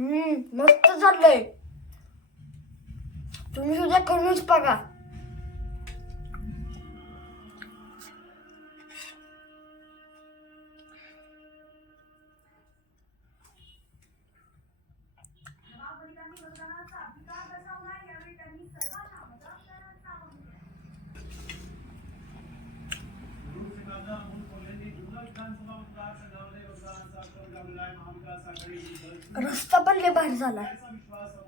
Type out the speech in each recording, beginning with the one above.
हम्म मस्त चाललंय. तुम्ही सुद्धा करूनच बघा रस्ता लय भारी झाला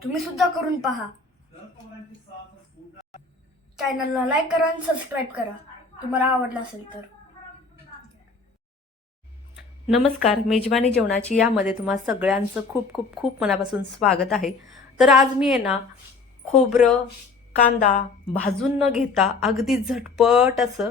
तुम्ही सुद्धा करून पहा. चॅनलला लाईक करा आणि सबस्क्राईब करा. तुम्हाला आवडलं असेल तर. नमस्कार मेजवानी जेवणाची यामध्ये तुम्हा सगळ्यांचं खूप खूप खूप मनापासून स्वागत आहे. तर आज मी आहे ना खोबरं कांदा भाजून न घेता अगदी झटपट असं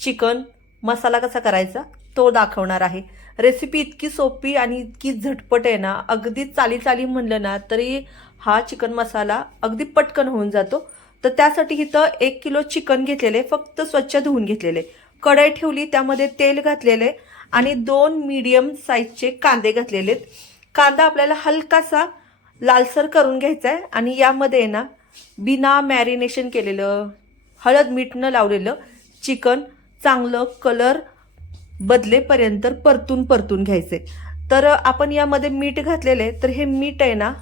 चिकन मसाला कसा करायचा तो दाखवणार आहे. रेसिपी इतकी सोपी आणि इतकी झटपट आहे ना अगदी चाली चाली म्हणलं ना तरी हा चिकन मसाला अगदी पटकन होऊन जातो. तर त्यासाठी इथं एक किलो चिकन घेतलेले फक्त स्वच्छ धुवून घेतलेले. कढई ठेवली त्यामध्ये तेल घातलेले आणि दोन मीडियम साईजचे कांदे घातलेले कांदा आपल्याला हलकासा लालसर करून घ्यायचा आहे आणि यामध्ये आहे ना बिना मॅरिनेशन केलेलं हळद मीठ न लावलेलं चिकन चांगलं कलर बदलेपर्यंत परतून परतून घ्यायचे. तर आपण यामध्ये मीठ घातलेले तर हे मीठ आहे ना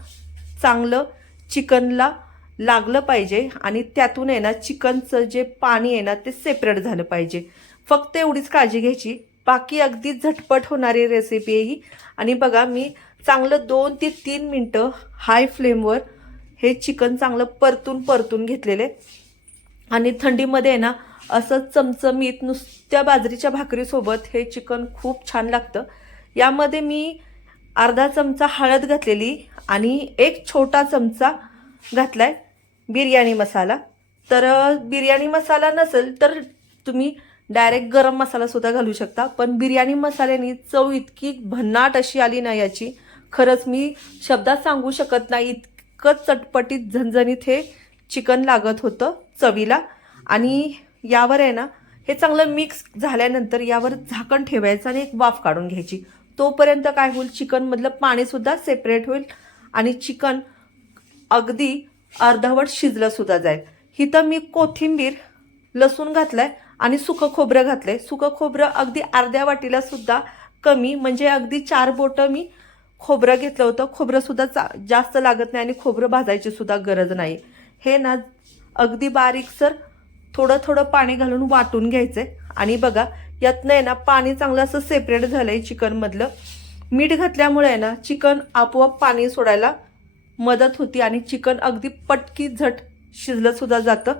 चांगलं चिकनला लागलं पाहिजे आणि त्यातून आहे ना चिकनचं जे पाणी आहे ना ते सेपरेट झालं पाहिजे. फक्त एवढीच काळजी घ्यायची. बाकी अगदी झटपट होणारी रेसिपी आहे ही. आणि बघा मी चांगलं दोन ते तीन मिनटं हाय फ्लेमवर हे चिकन चांगलं परतून परतून घेतलेले. आणि थंडीमध्ये आहे ना असं चमचमीत नुसत्या बाजरीच्या भाकरीसोबत हे चिकन खूप छान लागतं. यामध्ये मी अर्धा चमचा हळद घातलेली आणि एक छोटा चमचा घातलाय बिर्याणी मसाला. तर बिर्याणी मसाला नसेल तर तुम्ही डायरेक्ट गरम मसाला सुद्धा घालू शकता. पण बिर्याणी मसाल्याने चव इतकी भन्नाट अशी आली ना याची. खरंच मी शब्दात सांगू शकत नाही इतकं चटपटीत झणझणीत हे चिकन लागत होतं चवीला. आणि यावर आहे ना हे चांगलं मिक्स झाल्यानंतर यावर झाकण ठेवायचं आणि एक वाफ काढून घ्यायची. तोपर्यंत काय होईल चिकनमधलं पाणीसुद्धा सेपरेट होईल आणि चिकन अगदी अर्धवट शिजलंसुद्धा जाईल. इथं मी कोथिंबीर लसूण घातलं आहे आणि सुकं खोबरं घातलं आहे सुकं खोबरं अगदी अर्ध्या वाटीलासुद्धा कमी म्हणजे अगदी चार बोटं मी खोबरं घेतलं होतं. खोबरंसुद्धा चा जास्त लागत नाही आणि खोबरं भाजायची सुद्धा गरज नाही. हे ना अगदी बारीकसर थोडं थोडं पाणी घालून वाटून घ्यायचंय. आणि बघा यातनं आहे ना पाणी चांगलं असं सेपरेट झालंय चिकनमधलं. मीठ घातल्यामुळे आहे ना चिकन आपोआप पाणी सोडायला मदत होती आणि चिकन अगदी पटकी झट शिजलं सुद्धा जातं.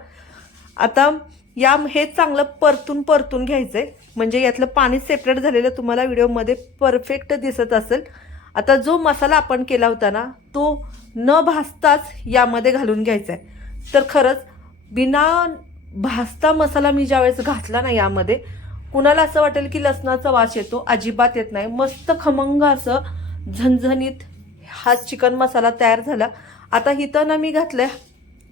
आता या हे चांगलं परतून परतून घ्यायचंय. म्हणजे यातलं पाणी सेपरेट झालेलं तुम्हाला व्हिडिओमध्ये परफेक्ट दिसत असेल. आता जो मसाला आपण केला होता ना तो न भाजताच यामध्ये घालून घ्यायचा आहे तर खरंच बिना भाजता मसाला मी ज्यावेळेस घातला ना यामध्ये कुणाला असं वाटेल की लसणाचा वास येतो अजिबात येत नाही. मस्त खमंग असं झणझणीत हा चिकन मसाला तयार झाला. आता इथं ना मी घातलंय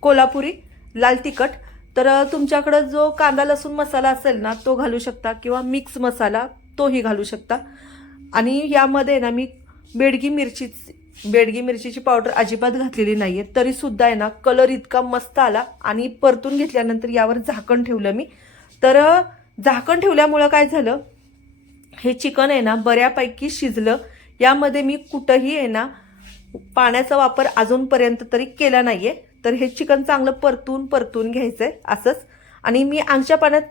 कोल्हापुरी लाल तिखट. तर तुमच्याकडं जो कांदा लसूण मसाला असेल ना तो घालू शकता किंवा मिक्स मसाला तोही घालू शकता. आणि यामध्ये ना मी बेडगी मिरची बेडगी मिरचीची पावडर अजिबात घातलेली नाही आहे तरीसुद्धा आहे ना कलर इतका मस्त आला आणि परतून घेतल्यानंतर यावर झाकण ठेवलं मी. तर झाकण ठेवल्यामुळं काय झालं? हे चिकन आहे ना बऱ्यापैकी शिजलं. यामध्ये मी कुठंही आहे ना पाण्याचा वापर अजूनपर्यंत तरी केला नाहीये. तर हे चिकन चांगलं परतून परतून घ्यायचंय असंच. आणि मी आमच्या पाण्यात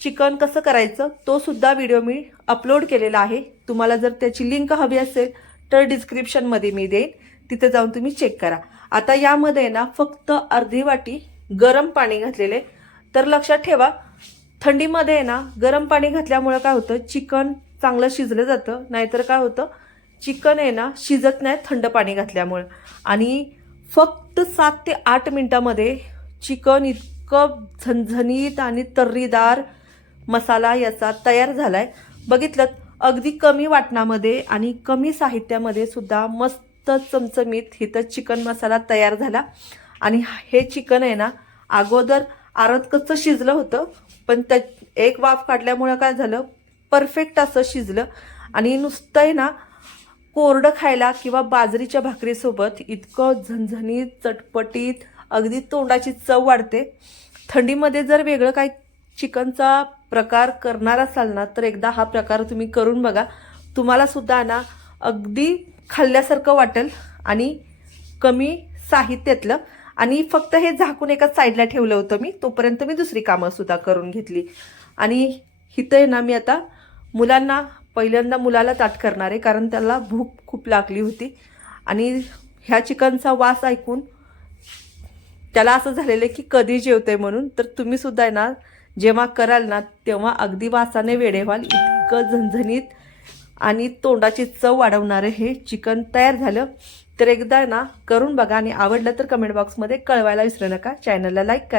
चिकन कसं करायचं तो सुद्धा व्हिडिओ मी अपलोड केलेला आहे. तुम्हाला जर त्याची लिंक हवी असेल तर डिस्क्रिप्शनमध्ये मी देईन. तिथे जाऊन तुम्ही चेक करा. आता यामध्ये ना फक्त अर्धी वाटी गरम पाणी घातलेले. तर लक्षात ठेवा थंडीमध्ये आहे ना गरम पाणी घातल्यामुळं काय होतं? चिकन चांगलं शिजलं जातं. नाहीतर काय होतं? चिकन आहे ना शिजत नाही थंड पाणी घातल्यामुळं. आणि फक्त सात ते आठ मिनटामध्ये चिकन इतकं झणझणीत आणि तर्रीदार मसाला याचा तयार झाला आहे बघितलं अगदी कमी वाटणामध्ये आणि कमी साहित्यामध्ये सुद्धा मस्त चमचमीत हिथं चिकन मसाला तयार झाला. आणि हे चिकन आहे ना अगोदर आरत कच्चं शिजलं होतं पण त्या एक वाफ काढल्यामुळं काय झालं परफेक्ट असं शिजलं. आणि नुसतं आहे ना कोरडं खायला किंवा बाजरीच्या भाकरीसोबत इतकं झणझणीत चटपटीत अगदी तोंडाची चव वाढते. थंडीमध्ये जर वेगळं काही चिकनचा प्रकार करणार असाल ना तर एकदा हा प्रकार तुम्ही करून बघा. तुम्हाला सुद्धा ना अगदी खाल्ल्यासारखं वाटेल आणि कमी साहित्यातलं. आणि फक्त हे झाकून एका साईडला ठेवलं होतं मी तोपर्यंत मी दुसरी कामं सुद्धा करून घेतली. आणि इथं आहे ना मी आता मुलांना पहिल्यांदा मुलाला ताट करणार आहे कारण त्याला भूक खूप लागली होती. आणि ह्या चिकनचा वास ऐकून त्याला असं झालेलं आहे की कधी जेवते म्हणून तर तुम्ही सुद्धा आहे ना जेव्हा कराल ना तेव्हा अगदी वासाने वेडे व्हाल. इतकं झणझणीत आणि तोंडाची चव वाढवणारं हे चिकन तयार झालं. तर एकदा ना करून बघा आणि आवडलं तर कमेंट बॉक्समध्ये कळवायला विसरू नका. चॅनलला लाईक करा.